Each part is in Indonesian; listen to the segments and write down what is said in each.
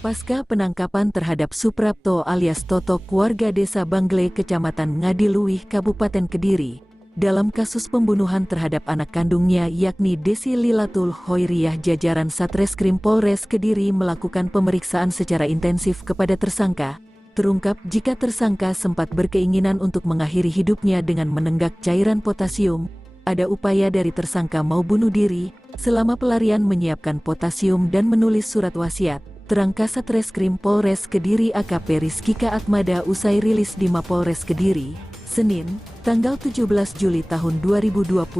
Pasca penangkapan terhadap Suprapto alias Totok warga desa Bangle, Kecamatan Ngadiluih, Kabupaten Kediri, dalam kasus pembunuhan terhadap anak kandungnya yakni Desi Lilatul Khoiriyah, jajaran Satreskrim Polres Kediri melakukan pemeriksaan secara intensif kepada tersangka. Terungkap jika tersangka sempat berkeinginan untuk mengakhiri hidupnya dengan menenggak cairan potasium. Ada upaya dari tersangka mau bunuh diri, selama pelarian menyiapkan potasium dan menulis surat wasiat. Terang Satreskrim Polres Kediri AKP Rizkika Atmada usai rilis di Mapolres Kediri, Senin, tanggal 17 Juli tahun 2023.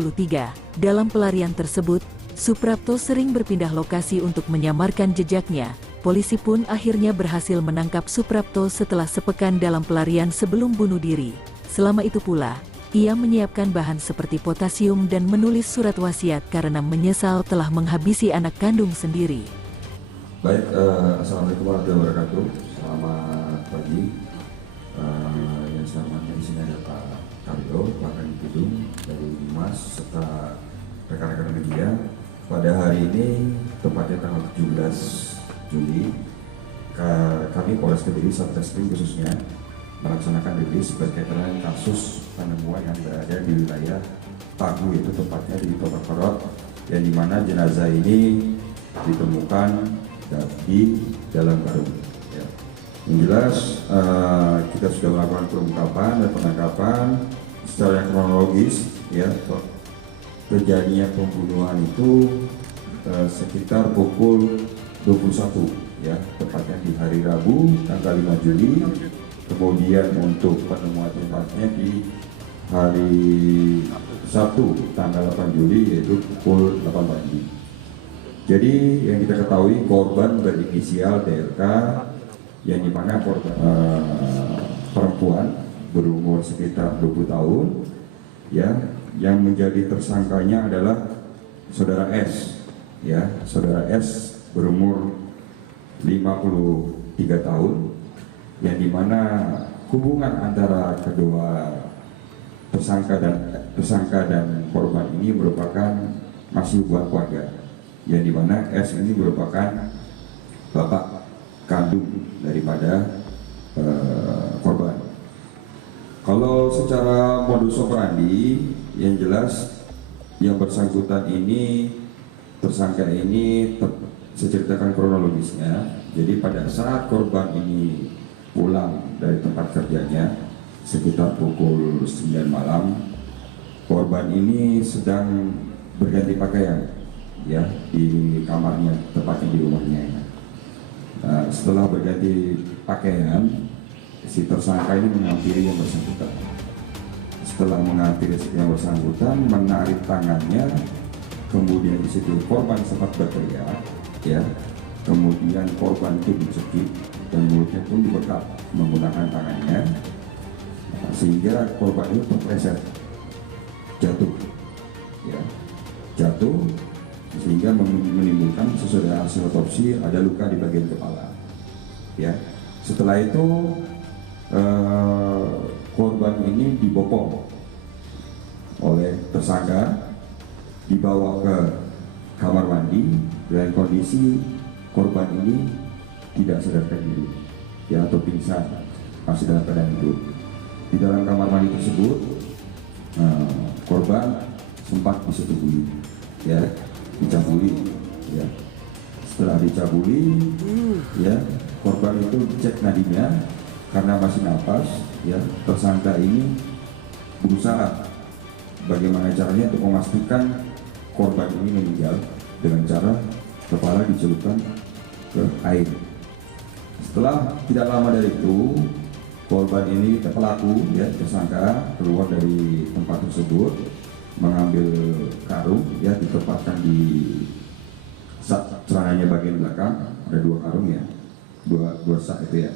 Dalam pelarian tersebut, Suprapto sering berpindah lokasi untuk menyamarkan jejaknya. Polisi pun akhirnya berhasil menangkap Suprapto setelah sepekan dalam pelarian sebelum bunuh diri. Selama itu pula, ia menyiapkan bahan seperti potasium dan menulis surat wasiat karena menyesal telah menghabisi anak kandung sendiri. Baik, Assalamualaikum warahmatullahi wabarakatuh. Selamat pagi. Yang saya hormati di sini ada Pak Karyo, Pak Kanipidum dari Dimas serta rekan-rekan media. Pada hari ini, tepatnya tanggal 17 Juli, kami Polres Kediri Satreskrim khususnya melaksanakan rilis berkaitan kasus penemuan yang berada di wilayah Tagu, itu tepatnya di Totok Korot, yang dimana jenazah ini ditemukan di dalam karung. Ya. Yang jelas kita sudah melakukan pengungkapan dan penangkapan secara kronologis. Ya, kejadian pembunuhan itu sekitar pukul 21, ya, tepatnya di hari Rabu tanggal 5 Juli. Kemudian untuk penemuan tempatnya di hari Sabtu tanggal 8 Juli yaitu pukul 8 pagi. Jadi yang kita ketahui korban berinisial DRK, yang dimana korban perempuan berumur sekitar 20 tahun, ya, yang menjadi tersangkanya adalah saudara S, ya, saudara S berumur 53 tahun, yang dimana hubungan antara kedua tersangka dan korban ini merupakan masih hubungan keluarga, yang dimana S ini merupakan bapak kandung daripada korban. Kalau secara modus operandi, yang jelas yang bersangkutan ini, tersangka ini saya ceritakan kronologisnya. Jadi pada saat korban ini pulang dari tempat kerjanya sekitar pukul 9 malam, korban ini sedang berganti pakaian, ya, di kamarnya, tepatnya di rumahnya. Nah, setelah berganti pakaian, si tersangka ini menghampiri yang bersangkutan. Setelah menghampiri yang bersangkutan, menarik tangannya, kemudian di situ korban sempat berteriak, ya. Kemudian korban itu dicekik dan mulutnya pun dibekap menggunakan tangannya, sehingga korban itu terpleset, jatuh, ya, jatuh. Sehingga menimbulkan sesuai dengan hasil otopsi ada luka di bagian kepala. Ya, setelah itu korban ini dibopong oleh tersangka, dibawa ke kamar mandi dengan kondisi korban ini tidak sadarkan diri, ya, atau pingsan, masih dalam keadaan hidup. Di dalam kamar mandi tersebut, korban sempat disetujui, ya, dicabuli, ya. Setelah dicabuli, ya, korban itu cek nadinya karena masih nafas, ya. Tersangka ini berusaha bagaimana caranya untuk memastikan korban ini meninggal dengan cara kepala dicelupkan ke air. Setelah tidak lama dari itu, korban ini, pelaku, ya, tersangka, keluar dari tempat tersebut, mengambil karung, ya, ditempatkan di celananya bagian belakang, ada 2 karung, ya, dua sak itu, ya.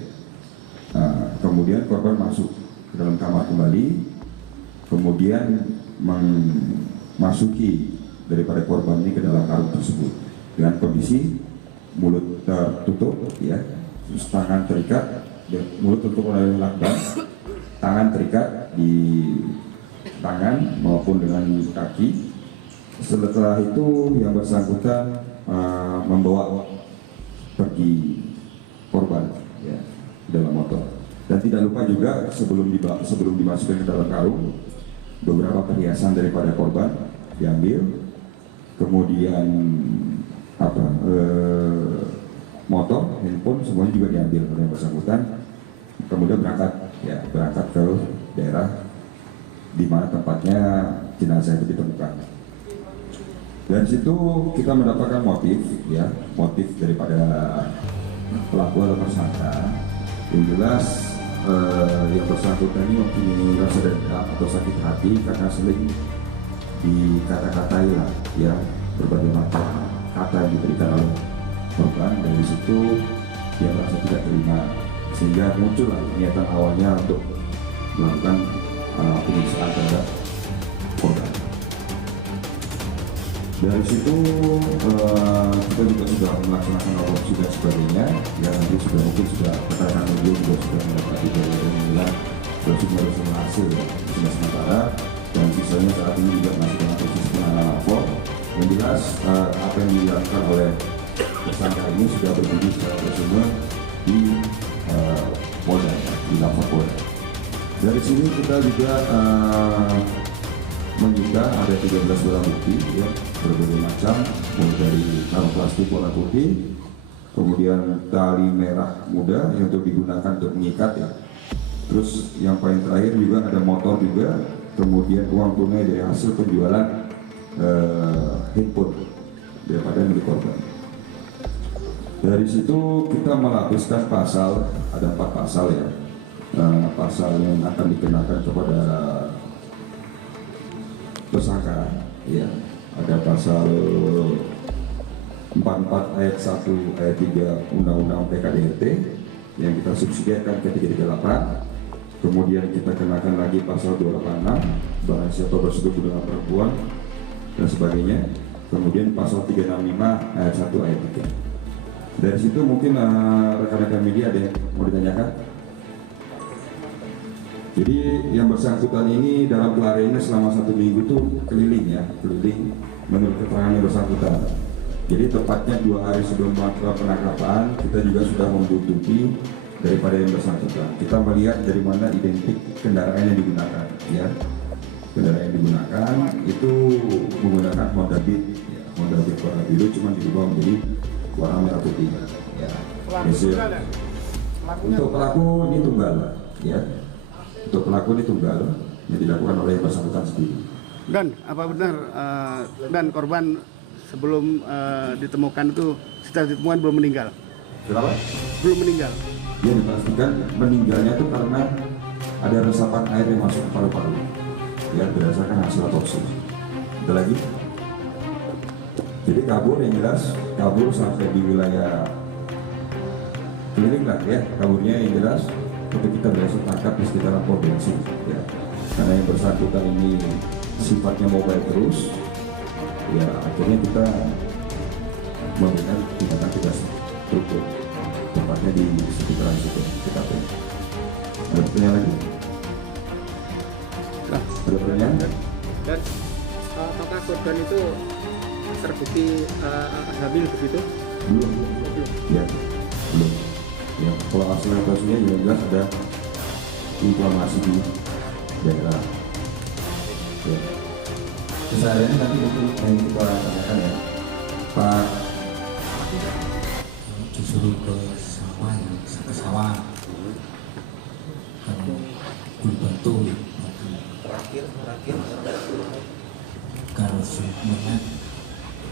Kemudian korban masuk ke dalam kamar kembali, kemudian memasuki daripada korban ini ke dalam karung tersebut dengan kondisi mulut tertutup, ya, terus tangan terikat, mulut tertutup oleh lakban, tangan terikat di tangan maupun dengan kaki. Setelah itu yang bersangkutan membawa pergi korban, ya, dalam motor. Dan tidak lupa juga sebelum dimasukkan ke dalam karung, beberapa perhiasan daripada korban diambil, kemudian motor, handphone, semuanya juga diambil oleh yang bersangkutan. Kemudian berangkat ke daerah di mana tempatnya jenazah itu ditemukan. Dari situ kita mendapatkan motif daripada pelaku atau tersangka. Yang jelas yang bersangkutan ini mempunyai rasa dendam atau sakit hati karena sering dikata-katai, ya, berbagai macam kata yang diberikan oleh korban. Dari situ dia merasa tidak terima, sehingga muncullah niatan awalnya untuk melakukan penyiksaan terhadap korban. Dari situ kita juga sudah melaksanakan otopsi dan sebagainya, ya, nanti mungkin sudah keterangan medium sudah mendapati dari nilai semua hasil, ya, sudah sementara, dan sisanya saat ini juga masih dalam proses penanganan lapor. Yang jelas apa yang dilakukan oleh tersangka ini sudah berbunyi secara resmi di Polda, di Lapor Polda. Dari sini kita juga menyita ada 13 barang bukti, ya, berbagai macam, mulai dari karung plastik warna putih, kemudian tali merah muda yang untuk digunakan untuk mengikat, ya. Terus yang paling terakhir juga ada motor juga, kemudian uang tunai dari hasil penjualan handphone daripada milik korban. Dari situ kita melapiskan pasal, ada 4 pasal, ya, pasal yang akan dikenakan kepada tersangka, ya. Ada pasal 44 ayat 1 ayat 3 Undang-Undang PKDRT yang kita subsidiarkan ke 338. Kemudian kita kenakan lagi pasal 286 barang siapa bersetubuh dengan perempuan dan sebagainya. Kemudian pasal 365 ayat 1 ayat 3. Dari situ mungkin rekan-rekan media ada yang mau ditanyakan. Jadi yang bersangkutan ini dalam pelariannya selama 1 minggu itu keliling menurut keterangan yang bersangkutan. Jadi tepatnya 2 hari sebelum melakukan penangkapan, kita juga sudah membuntuti daripada yang bersangkutan. Kita melihat dari mana identik kendaraan yang digunakan, ya. Kendaraan yang digunakan itu menggunakan Honda Beat, ya. Honda Beat warna biru, cuma diubah menjadi warna merah putih, ya. Untuk pelaku ini tunggal, ya. Untuk pelaku ini tunggal yang dilakukan oleh yang bersangkutan sendiri. Dan apa benar dan korban sebelum ditemukan itu setelah ditemukan belum meninggal? Kenapa? Belum meninggal. Dia dipastikan meninggalnya itu karena ada resapan air yang masuk ke paru-paru, ya, berdasarkan hasil otopsi. Ada lagi? Jadi kabur, yang jelas kabur sampai di wilayah keliling lah, ya, kaburnya yang jelas. Untuk kita berhasil tangkap di sekitaran pom bensin, ya. Karena yang bersangkutan ini sifatnya mobile terus, ya, akhirnya kita memberikan tindakan tegas struktur tempatnya di sekitaran situ TKP. Ada pertanyaan lagi? Ada pertanyaan? Dan apakah korban itu terbukti hamil begitu? Belum. Ya, belum. kalau akselerasinya juga jelas ada inflamasi di daerah. Ya. Kesehariannya nanti itu yang kita tanyakan ya, Pak. Disuruh ke sawah, ke sawah. Kalau batu, kalau semuanya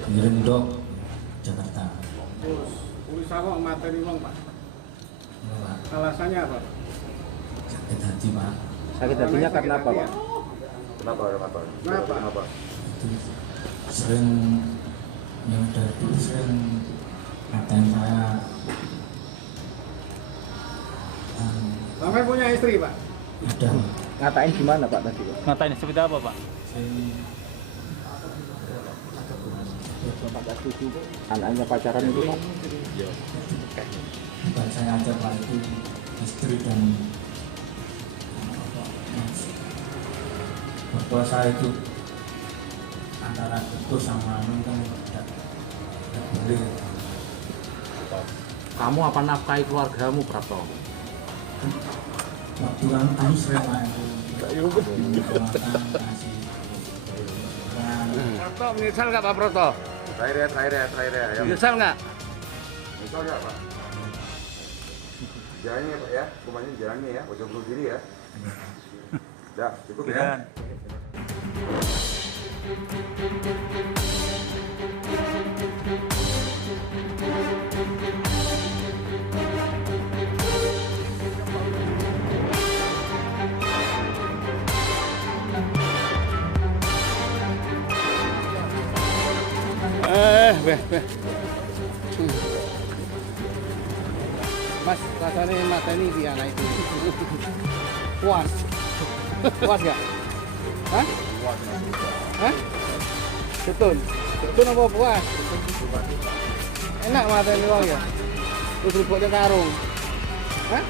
di Rendok, Jakarta. Uli sawah materi wong Pak. Pak, Alasannya apa? sakit hati Pak. Sakit hatinya karena apa, Pak? Kenapa? Itu sering yang dari dulu sering ngatain saya. Sampai punya istri Pak? Ada Ngatain gimana, Pak, tadi, Pak? Ngatain seperti apa, Pak? Bapak setuju anaknya pacaran itu, Pak? bukan saya aja Pak, itu istri dan mertua saya itu antara itu sama anu kan tidak boleh. Kamu apa nafkahi keluargamu, Prapto? Waktu anu sering main makan kasih Proto, menyesal nggak Pak Proto? Terakhir ya. Menyesal nggak? Misal nggak Pak? Jalannya Pak ya, kumannya jalannya ya, ojo bunuh diri ya. Udah, cukup ya. Beh. Mas, rasanya mata ini di anak itu. Puas. Puas nggak? Hah? Hah? Betul. Betul apa puas? Enak mata ini wong ya. Terus ributnya karung. Hah?